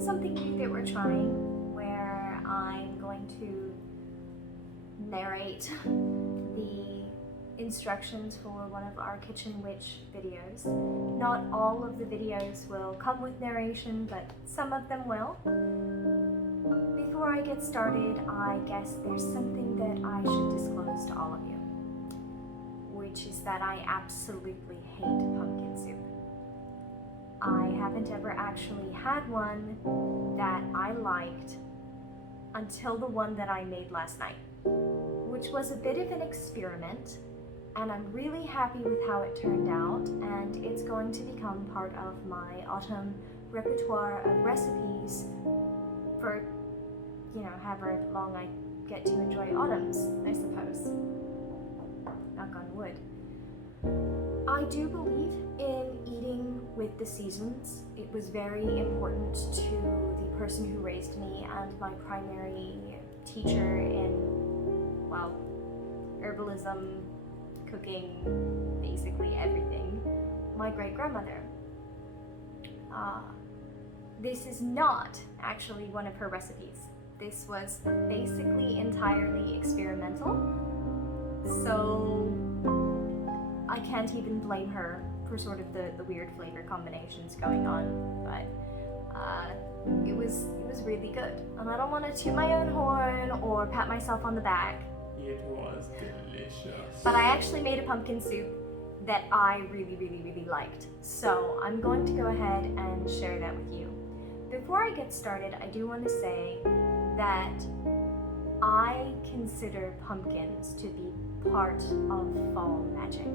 is something new that we're trying, where I'm going to narrate the instructions for one of our Kitchen Witch videos. Not all of the videos will come with narration, but some of them will. Before I get started, I guess there's something that I should disclose to all of you, which is that I absolutely hate pumpkin soup. I haven't ever actually had one that I liked until the one that I made last night, which was a bit of an experiment, and I'm really happy with how it turned out, and it's going to become part of my autumn repertoire of recipes for, however long I get to enjoy autumns, I suppose. Knock on wood. I do believe in eating with the seasons. It was very important to the person who raised me and my primary teacher in, herbalism, cooking, basically everything, my great-grandmother. This is not actually one of her recipes. This was basically entirely experimental, so I can't even blame her for sort of the weird flavor combinations going on, but it was really good. And I don't want to toot my own horn or pat myself on the back. It was delicious. But I actually made a pumpkin soup that I really, really, really liked. So I'm going to go ahead and share that with you. Before I get started, I do want to say that I consider pumpkins to be part of fall magic.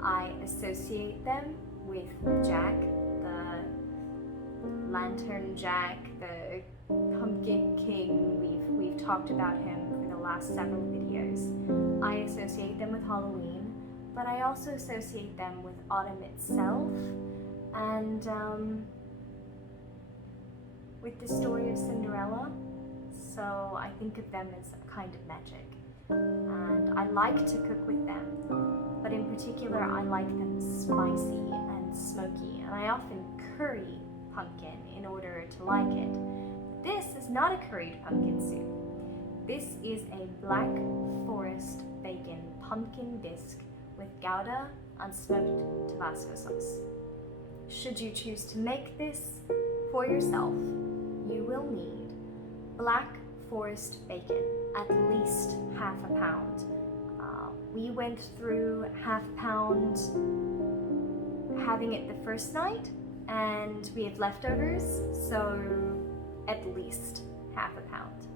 I associate them with Jack, the Lantern Jack, the Pumpkin King. We've talked about him for the last several videos. I associate them with Halloween, but I also associate them with autumn itself, and with the story of Cinderella. So I think of them as a kind of magic. And I like to cook with them, but in particular I like them spicy and smoky, and I often curry pumpkin in order to like it. This is not a curried pumpkin soup. This is a Black Forest bacon pumpkin bisque with Gouda and smoked Tabasco sauce. Should you choose to make this for yourself, you will need Black Forest bacon, at least half a pound. We went through half pound having it the first night, and we have leftovers, so at least half a pound.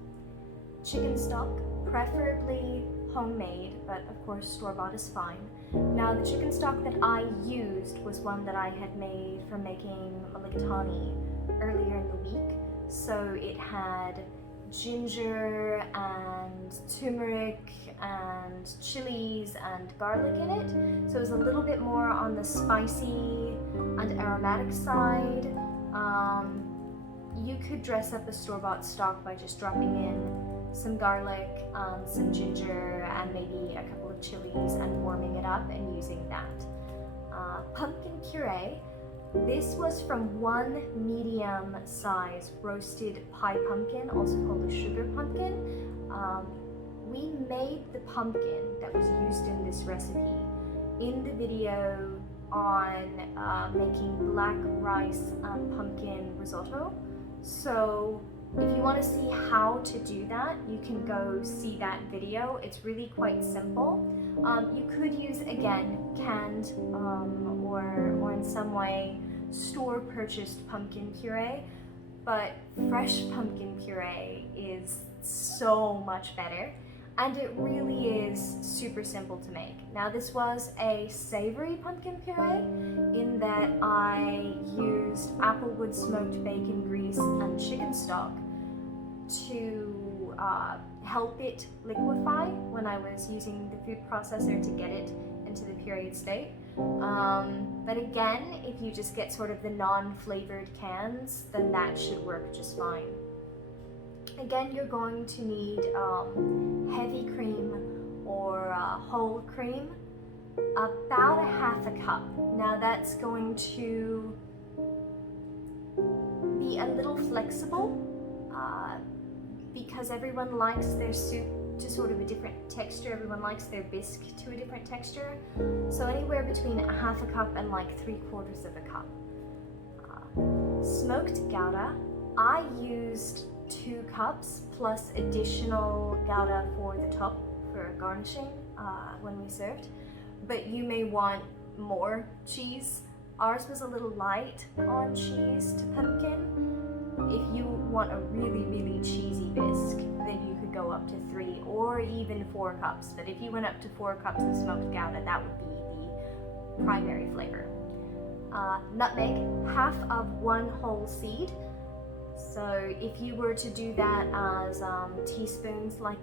Chicken stock, preferably homemade, but of course store-bought is fine. Now the chicken stock that I used was one that I had made for making mulligatawny earlier in the week, so it had ginger and turmeric and chilies and garlic in it, so it was a little bit more on the spicy and aromatic side. You could dress up a store-bought stock by just dropping in some garlic, some ginger, and maybe a couple of chilies and warming it up and using that. Pumpkin puree. This was from one medium-size roasted pie pumpkin, also called a sugar pumpkin. We made the pumpkin that was used in this recipe in the video on making black rice and pumpkin risotto. So if you want to see how to do that, you can go see that video. It's really quite simple. You could use, again, canned or in some way store-purchased pumpkin puree, but fresh pumpkin puree is so much better, and it really is super simple to make. Now this was a savory pumpkin puree in that I used applewood smoked bacon grease and chicken stock to help it liquefy when I was using the food processor to get it into the pureed state. But again, if you just get sort of the non-flavored cans, then that should work just fine. Again, you're going to need heavy cream or whole cream, about a half a cup. Now that's going to be a little flexible because everyone likes their soup to sort of a different texture. Everyone likes their bisque to a different texture. So anywhere between a half a cup and like 3/4 of a cup. Smoked Gouda, I used 2 cups plus additional Gouda for the top for garnishing when we served. But you may want more cheese. Ours was a little light on cheese to pumpkin. If you want a really, really cheesy bisque, then you could go up to 3 or even 4 cups. But if you went up to 4 cups of smoked Gouda, that would be the primary flavor. Nutmeg, half of 1 whole seed. So if you were to do that as teaspoons, like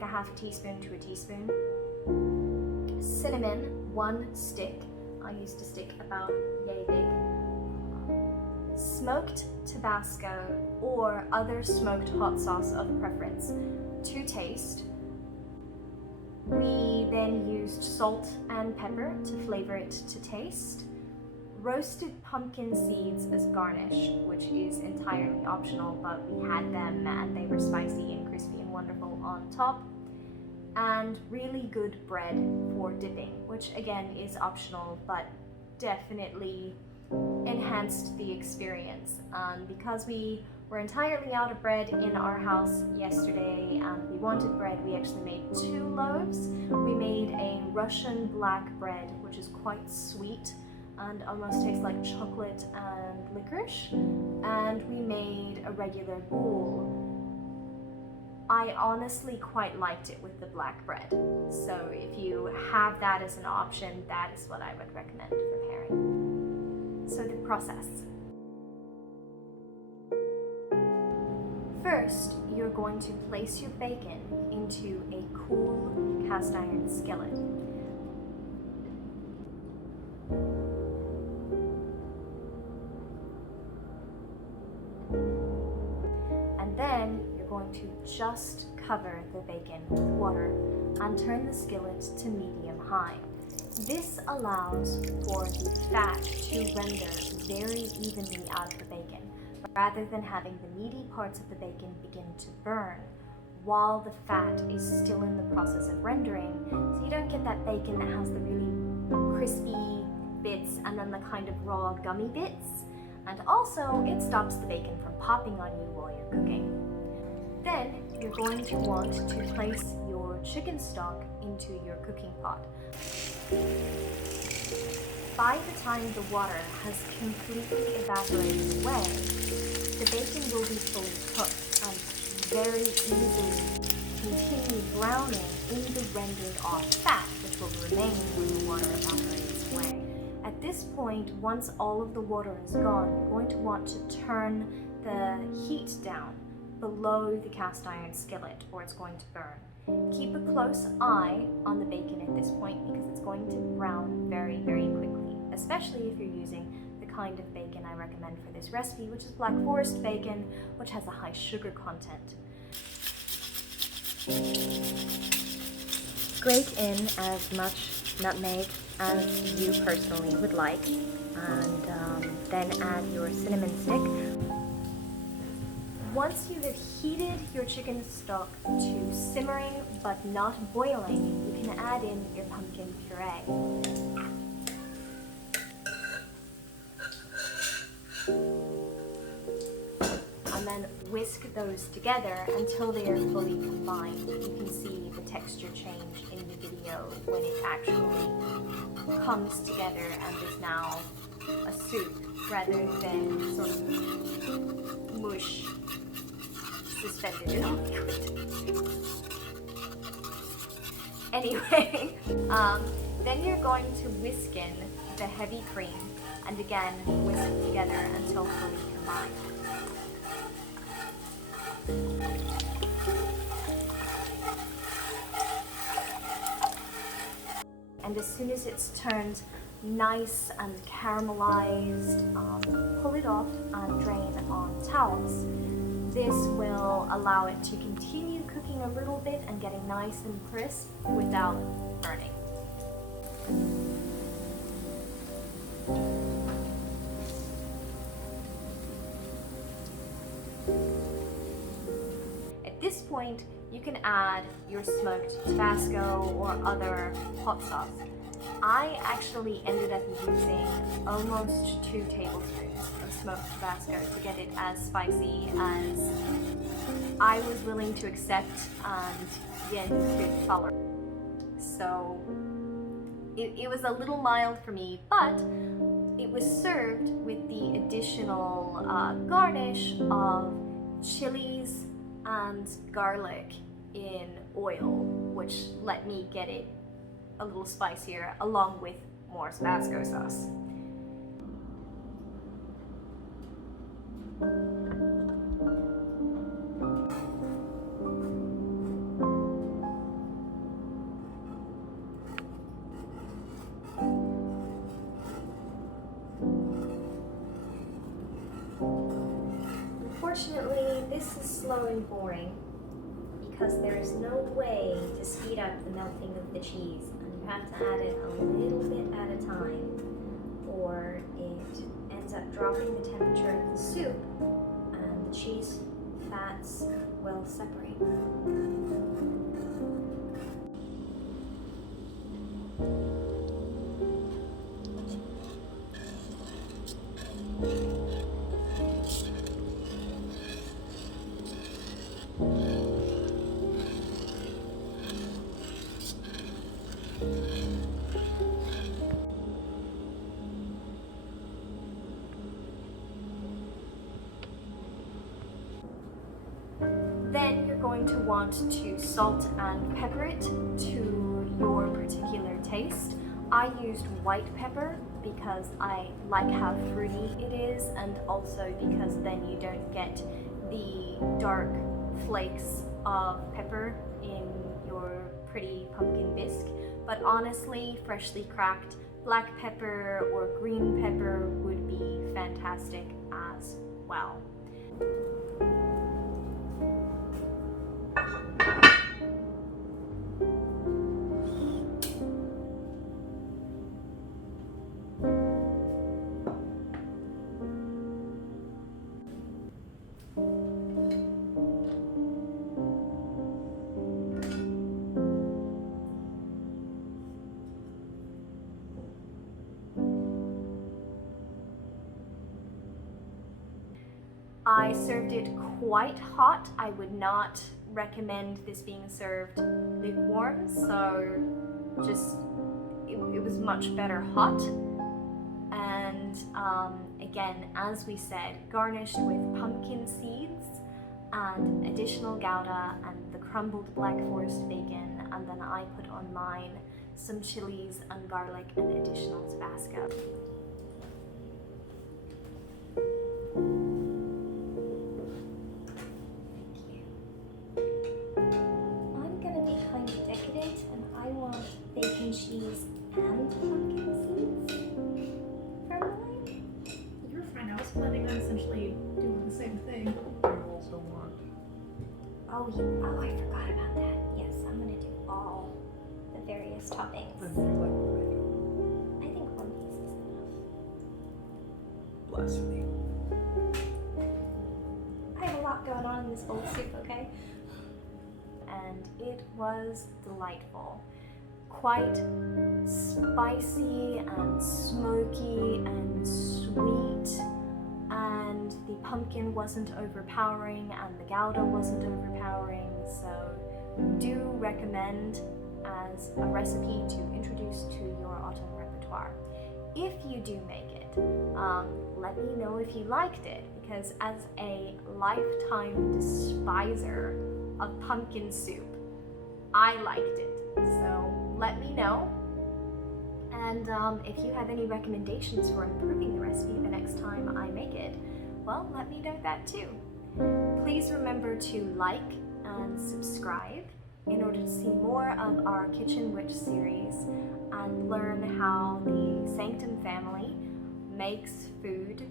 a half a teaspoon to a teaspoon. Cinnamon, 1 stick. I used a stick about yay big. Smoked Tabasco or other smoked hot sauce of preference to taste. We then used salt and pepper to flavor it to taste. Roasted pumpkin seeds as garnish, which is entirely optional, but we had them and they were spicy and crispy and wonderful on top. And really good bread for dipping, which again is optional, but definitely enhanced the experience. Because we were entirely out of bread in our house yesterday and we wanted bread, we actually made 2 loaves. We made a Russian black bread, which is quite sweet and almost tastes like chocolate and licorice. And we made a regular bowl. I honestly quite liked it with the black bread. So if you have that as an option, that is what I would recommend for pairing. So the process. First, you're going to place your bacon into a cool cast iron skillet. And then you're going to just cover the bacon with water and turn the skillet to medium-high. This allows for the fat to render very evenly out of the bacon, rather than having the meaty parts of the bacon begin to burn while the fat is still in the process of rendering, so you don't get that bacon that has the really crispy bits and then the kind of raw gummy bits. And also, it stops the bacon from popping on you while you're cooking. Then, you're going to want to place your chicken stock into your cooking pot. By the time the water has completely evaporated away, the bacon will be fully cooked and very easily continue browning in the rendered off fat, which will remain when the water evaporates away. At this point, once all of the water is gone, you're going to want to turn the heat down below the cast iron skillet or it's going to burn. Keep a close eye on the bacon at this point because it's going to brown very, very quickly, especially if you're using the kind of bacon I recommend for this recipe, which is Black Forest bacon, which has a high sugar content. Grate in as much nutmeg as you personally would like, and then add your cinnamon stick. Once you have heated your chicken stock to simmering but not boiling, you can add in your pumpkin puree. And then whisk those together until they are fully combined. You can see the texture change in the video when it actually comes together and is now a soup rather than sort of mush suspended in a liquid. Anyway, then you're going to whisk in the heavy cream and again whisk together until fully combined. And as soon as it's turned nice and caramelized, pull it off and drain on towels. This will allow it to continue cooking a little bit and getting nice and crisp without burning. this point, you can add your smoked Tabasco or other hot sauce. I actually ended up using almost 2 tablespoons of smoked Tabasco to get it as spicy as I was willing to accept and get food tolerant. So it was a little mild for me, but it was served with the additional garnish of chilies and garlic in oil, which let me get it a little spicier along with more Tabasco sauce. Unfortunately, this is slow and boring because there is no way to speed up the melting of the cheese, and you have to add it a little bit at a time, or it ends up dropping the temperature of the soup and the cheese fats will separate. Then you're going to want to salt and pepper it to your particular taste. I used white pepper because I like how fruity it is, and also because then you don't get the dark flakes of pepper in your pretty pumpkin bisque. But honestly, freshly cracked black pepper or green pepper would be fantastic as well. I served it quite hot. I would not recommend this being served lukewarm, so just it was much better hot. And again, as we said, garnished with pumpkin seeds and additional Gouda and the crumbled Black Forest bacon, and then I put on mine some chilies and garlic and additional Tabasco. Bacon, cheese, and pumpkin seeds for mine. You're fine. I was planning on essentially doing the same thing. I also want. Oh, I forgot about that. Yes, I'm gonna do all the various toppings. I do like bacon. I think 1 piece is enough. Blasphemy. I have a lot going on in this bowl of soup, okay? And it was delightful. Quite spicy and smoky and sweet, and the pumpkin wasn't overpowering and the Gouda wasn't overpowering, so do recommend as a recipe to introduce to your autumn repertoire. If you do make it, let me know if you liked it, because as a lifetime despiser of pumpkin soup, I liked it. So let me know, and if you have any recommendations for improving the recipe the next time I make it, well, let me know that too. Please remember to like and subscribe in order to see more of our Kitchen Witch series and learn how the Sanctum family makes food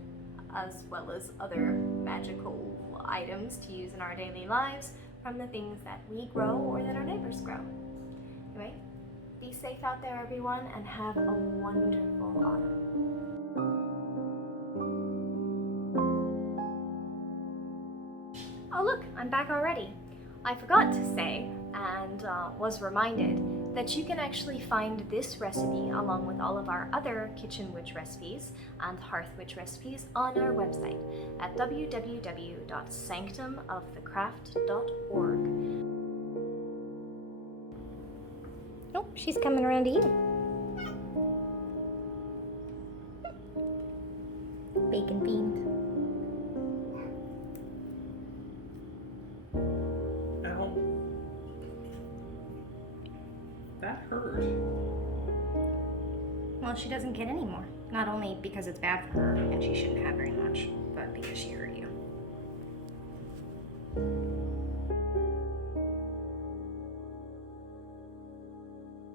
as well as other magical items to use in our daily lives from the things that we grow or that our neighbors grow. Anyway, be safe out there, everyone, and have a wonderful autumn. Oh look, I'm back already. I forgot to say, and was reminded, that you can actually find this recipe along with all of our other kitchen witch recipes and hearth witch recipes on our website at www.sanctumofthecraft.org. Oh, she's coming around to you. Bacon fiend. Ow. That hurt. Well, she doesn't get any more. Not only because it's bad for her and she shouldn't have very much, but because she hurt you.